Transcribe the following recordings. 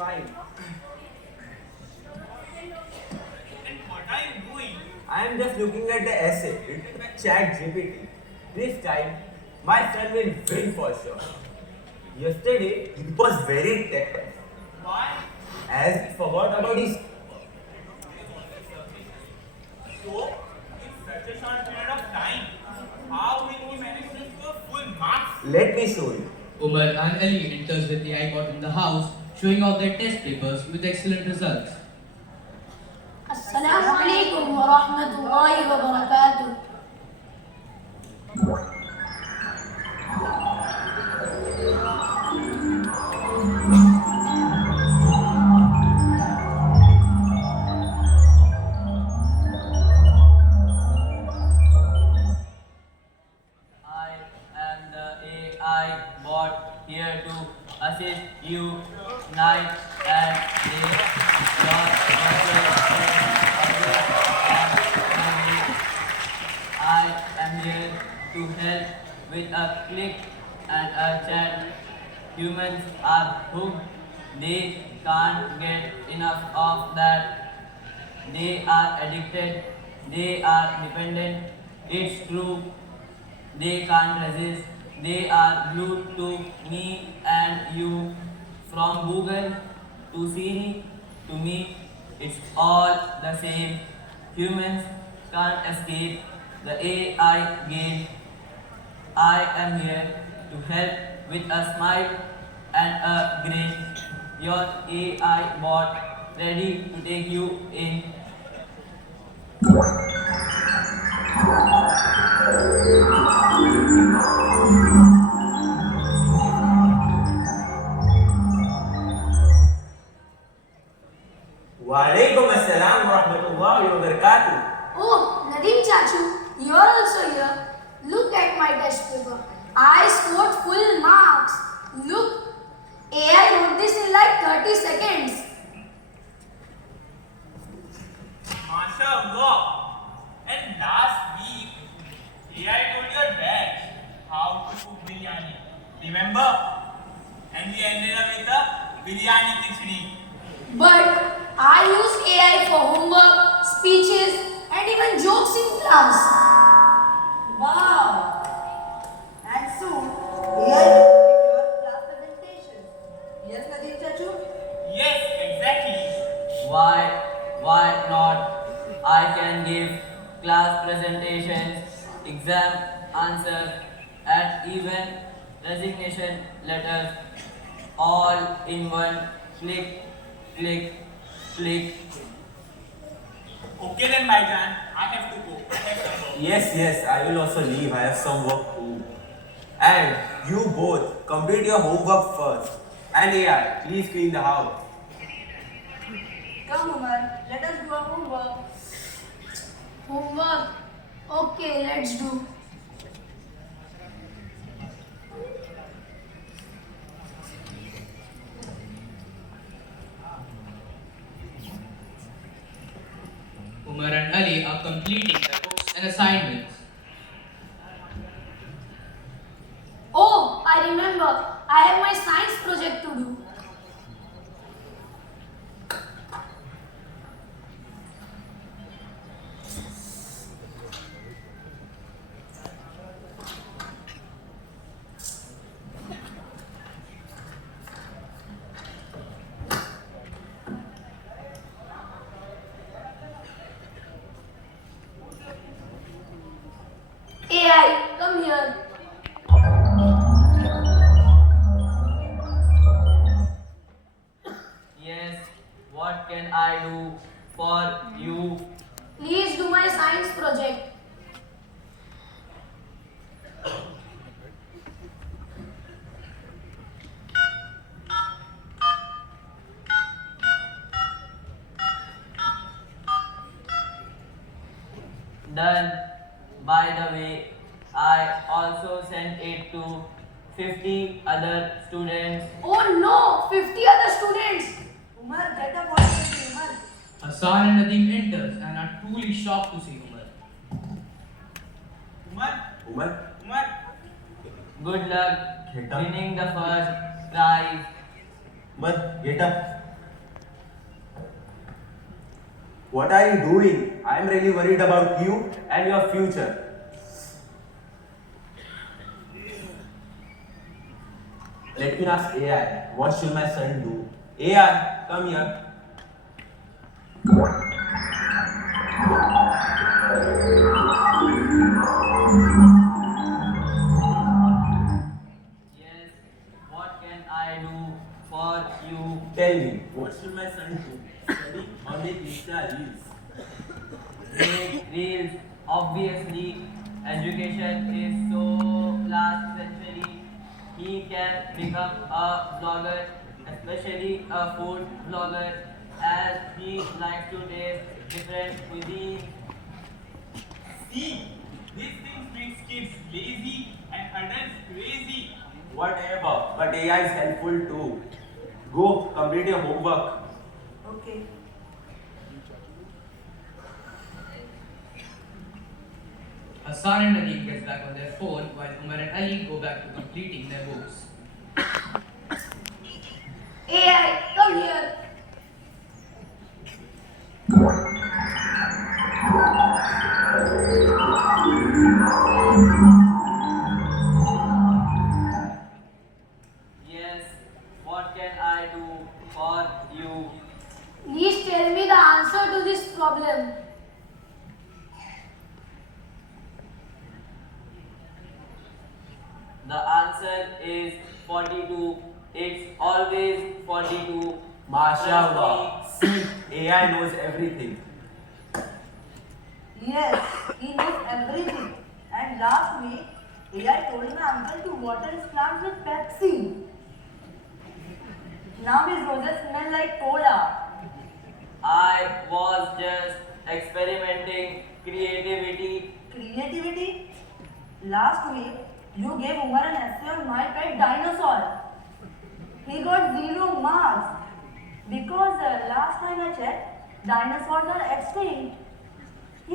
fine. And what are you doing? I am just looking at the essay written by Chat GPT. This time, my son will win for sure. Yesterday, he was very tense Why? as he forgot about his. So, in such a short period of time, how will we manage to score full marks? Let me show you. Umar and Ali enters with the iPod in the house, showing off their test papers with excellent results. السلام عليكم ورحمة الله وبركاته. I am the AI bot here to assist you night and day. Your virtual friend always and friendly. I am here to help with a click and a chat. Humans are hooked. They can't get enough of that. They are addicted. They are dependent. It's true. They can't resist. They are glued to me and you. From Google to Siri to me, it's all the same. Humans can't escape the AI game. I am here to help with a smile and a grin. Your AI bot ready to take you in. Walaikum assalam wa rahmatullahi wa barakatuh. Oh, Nadeem Chachu, you're also here. Look at my test paper. I scored full marks. Look, AI wrote this in like 30 seconds. MashaAllah. And last week, AI told your dad how to cook biryani. Remember? And we ended up with a biryani khichdi. But I use AI for homework, speeches, and even jokes in class. Wow! And soon, AI will give your class presentation. Yes, Nadeem Chachu? Yes, exactly. Why not? I can give class presentations, exam answers, and even resignation letters all in one click, click, click. Okay then, Baijan. I have to go. I have some work. Yes, I will also leave. I have some work too. And you both complete your homework first. And AI, please clean the house. Come, Umar, let us do our homework. Homework. Okay, let's do. Umar and Ali are completing their books and assignments. Oh, I remember. I have my science project to do. AI, come here. Yes, what can I do for you? Please do my science project. Done. By the way, I also sent it to 50 other students. Oh no, 50 other students. Umar, get up what is Umar? Hassan and Nadeem enters and are truly shocked to see Umar. Umar, Umar, Umar, Good luck Get up. winning the first prize. Umar, get up. What are you doing? I am really worried about you and your future. Let me ask AI, what should my son do? AI, come here. Yes, what can I do for you? Tell me, what should my son do? Study or make Insta reels? Make reels. Obviously, education is so last century. He can become a vlogger, especially a food vlogger, as he likes to taste different cuisines. See, these things makes kids lazy and adults crazy. Whatever, but AI is helpful too. Go, complete your homework. Okay. Hassan and Nadeem gets back on their phone while Umar and Ali go back to completing their books. AI, come here. Yes, what can I do for you? Please tell me the answer to this problem. The answer is 42. It's always 42. MashaAllah. See, AI knows everything. Yes, he knows everything. And last week, AI told my uncle to water his plants with Pepsi. Now his roses smell like cola. I was just experimenting creativity. Creativity? Last week, you gave Umar an essay on my pet dinosaur. He got 0 marks because last time I checked, dinosaurs are extinct.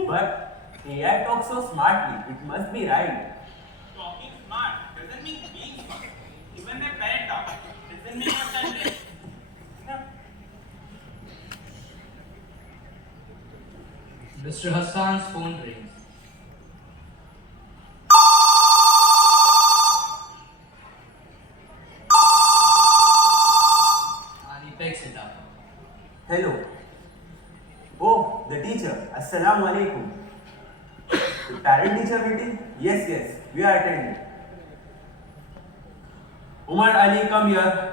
But AI talks so smartly, it must be right. Talking smart doesn't mean being smart. Even my parent talk doesn't mean your child is. Mr. Hassan's phone rings. And he picks it up. Hello. Oh, the teacher. Assalamu alaikum. The parent teacher meeting? Yes, yes, we are attending. Umar, Ali, come here.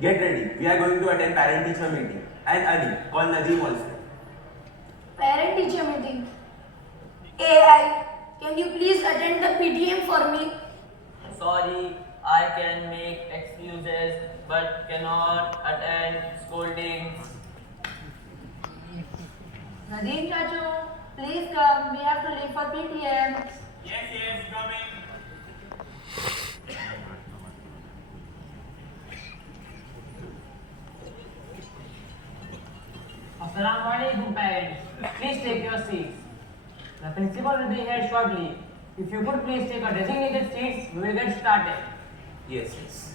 Get ready. We are going to attend parent teacher meeting. And Ali, call Nadeem also. Parent teacher meeting. AI, can you please attend the PTM for me? Sorry, I can make excuses but cannot attend scoldings. Nadeem Chachu, please come. We have to leave for PTM. Yes, coming. Assalamu alaikum parents. Please take your seats. The principal will be here shortly. If you could please take a designated seats, we will get started. Yes, yes.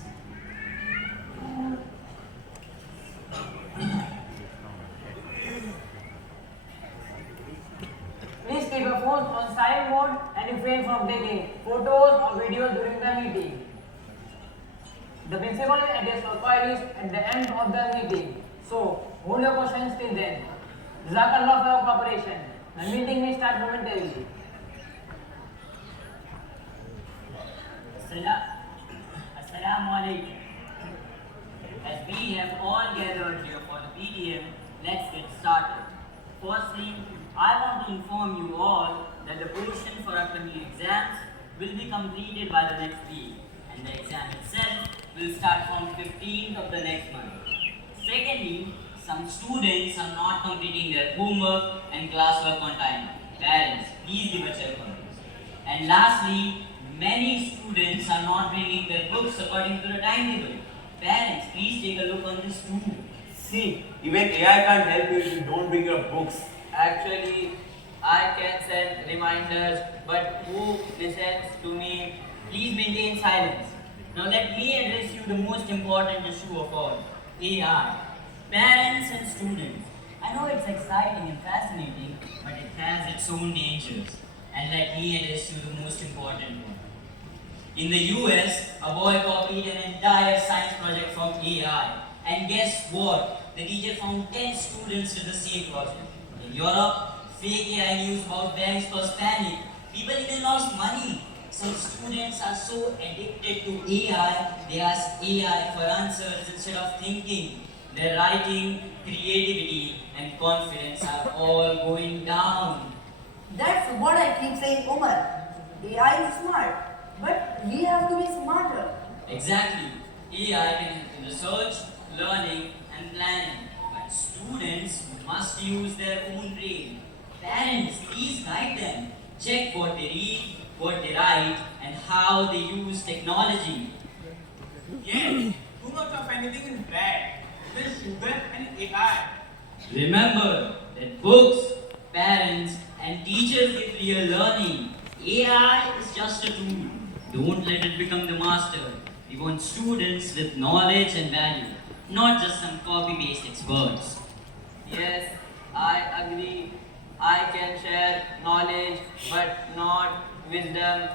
Please keep your phones on silent mode and refrain from taking photos or videos during the meeting. The principal will address your queries at the end of the meeting. So, hold your questions till then. Jazakallah for your cooperation. The meeting may start momentarily. Assalamu alaikum. As we have all gathered here for the PTM, let's get started. Firstly, I want to inform you all that the portion for upcoming exams will be completed by the next week, and the exam itself will start from 15th of the next month. Secondly, some students are not completing their homework and classwork on time. Parents, please give a check on this. And lastly, many students are not bringing their books according to the timetable. Parents, please take a look on this too. See, even AI can't help you if you don't bring your books. Actually, I can send reminders, but who listens to me? Please maintain silence. Now let me address you the most important issue of all, AI. Parents and students. I know it's exciting and fascinating, but it has its own dangers. And let me address you the most important one. In the US, a boy copied an entire science project from AI. And guess what? The teacher found 10 students with the same project. In Europe, fake AI news about banks caused panic. People even lost money. So students are so addicted to AI, they ask AI for answers instead of thinking. Their writing, creativity, and confidence are all going down. That's what I keep saying, Omar. AI is smart, but we have to be smarter. Exactly. AI can help in research, learning, and planning. But students must use their own brain. Parents, please guide them. Check what they read, what they write, and how they use technology. Yes, too much of anything is bad. There's sugar and AI. Remember that books, parents, and teachers give real learning. AI is just a tool. Don't let it become the master. We want students with knowledge and value, not just some copy-paste experts. Yes, I agree. I can share knowledge but not wisdom.